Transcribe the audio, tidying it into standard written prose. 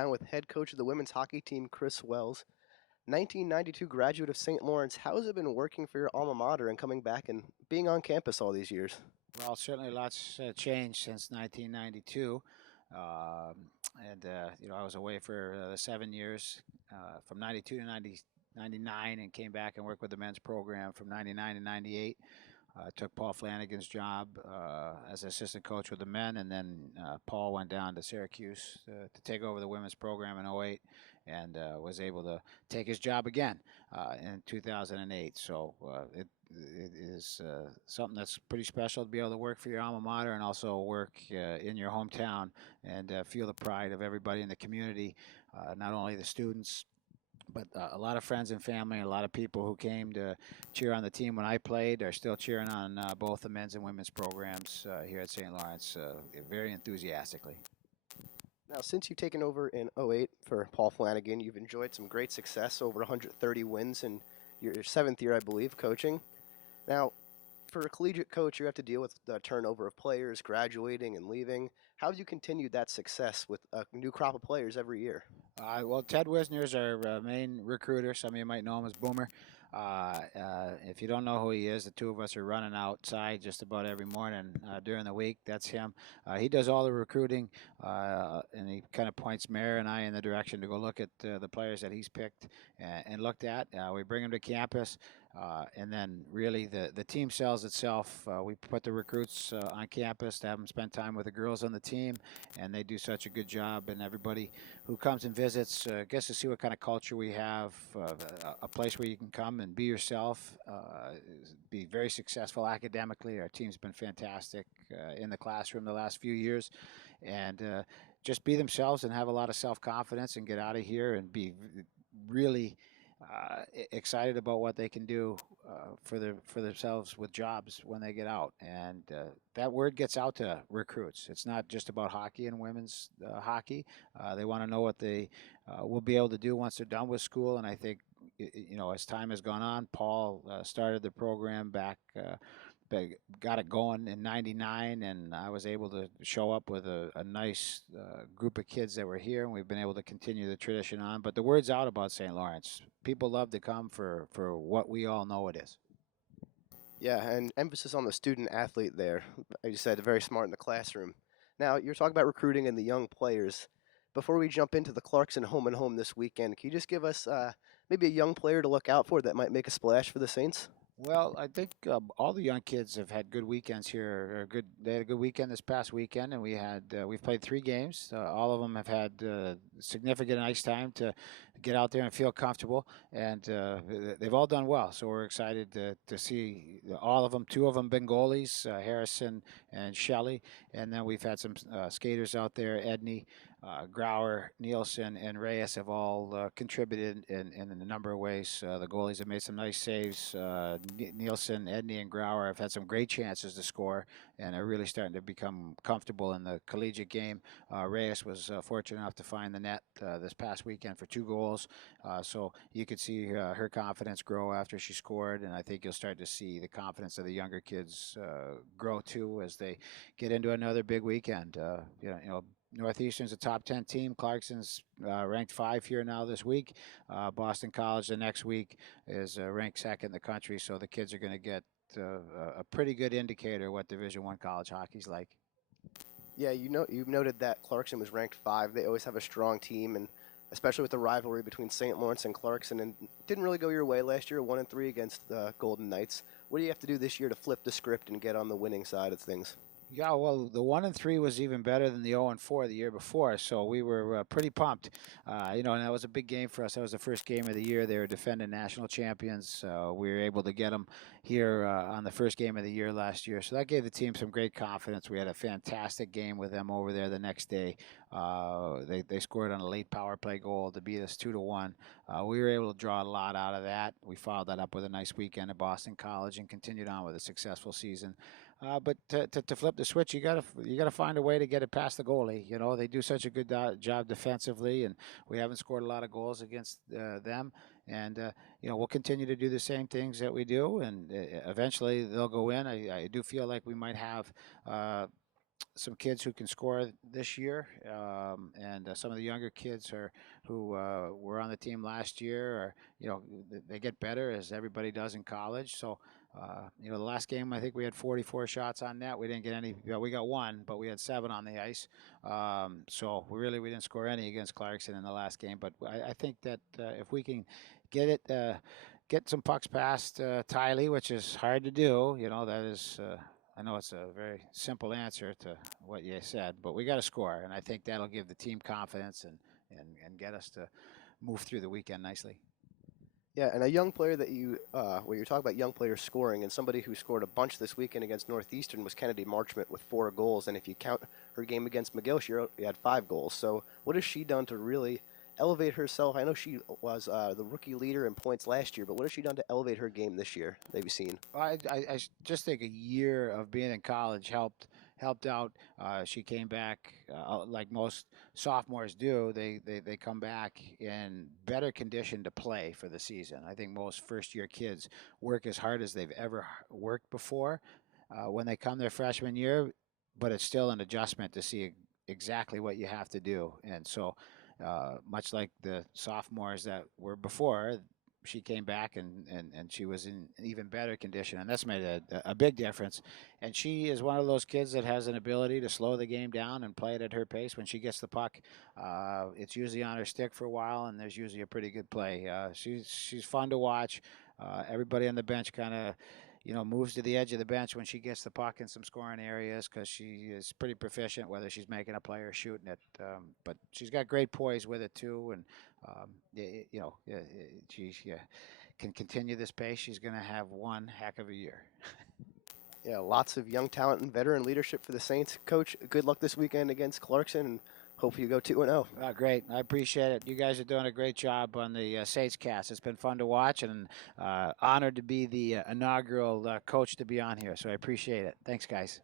down with head coach of the women's hockey team, Chris Wells. 1992 graduate of St. Lawrence, how has it been working for your alma mater and coming back and being on campus all these years? Well, certainly lots changed since 1992. I was away for the 7 years from 92 to 99 and came back and worked with the men's program from 99 to 98. Took Paul Flanagan's job as assistant coach with the men, and then Paul went down to Syracuse to take over the women's program in '08, and was able to take his job again in 2008. So it is something that's pretty special to be able to work for your alma mater and also work in your hometown and feel the pride of everybody in the community, not only the students, but a lot of friends and family, and a lot of people who came to cheer on the team when I played are still cheering on both the men's and women's programs here at St. Lawrence very enthusiastically. Now, since you've taken over in '08 for Paul Flanagan, you've enjoyed some great success, over 130 wins in your seventh year, I believe, coaching. Now, for a collegiate coach, you have to deal with the turnover of players graduating and leaving. How have you continued that success with a new crop of players every year? Well, Ted Wisner is our main recruiter. Some of you might know him as Boomer. If you don't know who he is, the two of us are running outside just about every morning during the week. That's him. He does all the recruiting, and he kind of points Mayor and I in the direction to go look at the players that he's picked and looked at. We bring them to campus. And then really the team sells itself. We put the recruits on campus to have them spend time with the girls on the team, and they do such a good job. And everybody who comes and visits gets to see what kind of culture we have, a place where you can come and be yourself, be very successful academically. Our team's been fantastic in the classroom the last few years, and just be themselves and have a lot of self-confidence and get out of here and be really excited about what they can do for themselves with jobs when they get out, and that word gets out to recruits. It's not just about hockey and women's hockey. They want to know what they will be able to do once they're done with school, and I think as time has gone on, Paul started the program back. Got it going in '99, and I was able to show up with a nice group of kids that were here, and we've been able to continue the tradition on. But the word's out about St. Lawrence. People love to come for what we all know it is. Yeah, and emphasis on the student athlete there. Like you said, very smart in the classroom. Now, you're talking about recruiting and the young players. Before we jump into the Clarkson home and home this weekend, can you just give us maybe a young player to look out for that might make a splash for the Saints? Well, I think all the young kids have had good weekends here. They had a good weekend this past weekend, and we've played 3 games. All of them have had significant ice time to get out there and feel comfortable, and they've all done well. So we're excited to see all of them. 2 of them been goalies, Harrison and Shelley, and then we've had some skaters out there, Edney. Grauer, Nielsen, and Reyes have all contributed in a number of ways. The goalies have made some nice saves. Nielsen, Edney, and Grauer have had some great chances to score and are really starting to become comfortable in the collegiate game. Reyes was fortunate enough to find the net this past weekend for 2 goals. So you could see her confidence grow after she scored, and I think you'll start to see the confidence of the younger kids grow too as they get into another big weekend. Northeastern's a top 10 team. Clarkson's ranked 5 here now this week. Boston College the next week is ranked 2nd in the country. So the kids are going to get a pretty good indicator what Division I college hockey's like. Yeah, you've noted that Clarkson was ranked 5. They always have a strong team, and especially with the rivalry between St. Lawrence and Clarkson, and it didn't really go your way last year, 1-3 against the Golden Knights. What do you have to do this year to flip the script and get on the winning side of things? Yeah, well, the 1-3 was even better than the 0-4 the year before, so we were pretty pumped. And that was a big game for us. That was the first game of the year. They were defending national champions. We were able to get them here on the first game of the year last year, so that gave the team some great confidence. We had a fantastic game with them over there the next day. They scored on a late power play goal to beat us 2-1. We were able to draw a lot out of that. We followed that up with a nice weekend at Boston College and continued on with a successful season. But to flip the switch, you gotta find a way to get it past the goalie. They do such a good job defensively, and we haven't scored a lot of goals against them. And we'll continue to do the same things that we do, and eventually they'll go in. I do feel like we might have some kids who can score this year, and some of the younger kids who were on the team last year, or they get better as everybody does in college. So the last game I think we had 44 shots on net. We didn't get any. We got one, but we had 7 on the ice. So we didn't score any against Clarkson in the last game. But I think that if we can get it. Get some pucks past Tiley, which is hard to do. That is I know it's a very simple answer to what you said, but we got to score, and I think that'll give the team confidence and get us to move through the weekend nicely. Yeah, and a young player that when you're talking about young players scoring, and somebody who scored a bunch this weekend against Northeastern was Kennedy Marchment with 4 goals, and if you count her game against McGill, she had 5 goals. So what has she done to really elevate herself? I know she was the rookie leader in points last year, but what has she done to elevate her game this year that you've seen? I just think a year of being in college helped out. She came back like most sophomores do. They come back in better condition to play for the season. I think most first year kids work as hard as they've ever worked before when they come their freshman year, but it's still an adjustment to see exactly what you have to do. And so, much like the sophomores that were before, she came back and she was in even better condition, and that's made a big difference. And she is one of those kids that has an ability to slow the game down and play it at her pace. When she gets the puck, it's usually on her stick for a while, and there's usually a pretty good play. She's fun to watch. Everybody on the bench kind of moves to the edge of the bench when she gets the puck in some scoring areas because she is pretty proficient, whether she's making a play or shooting it. But she's got great poise with it too, and she can continue this pace. She's going to have one heck of a year. Yeah, lots of young talent and veteran leadership for the Saints. Coach, good luck this weekend against Clarkson, and hope you go 2-0. Great. I appreciate it. You guys are doing a great job on the Saints cast. It's been fun to watch, and honored to be the inaugural coach to be on here. So I appreciate it. Thanks, guys.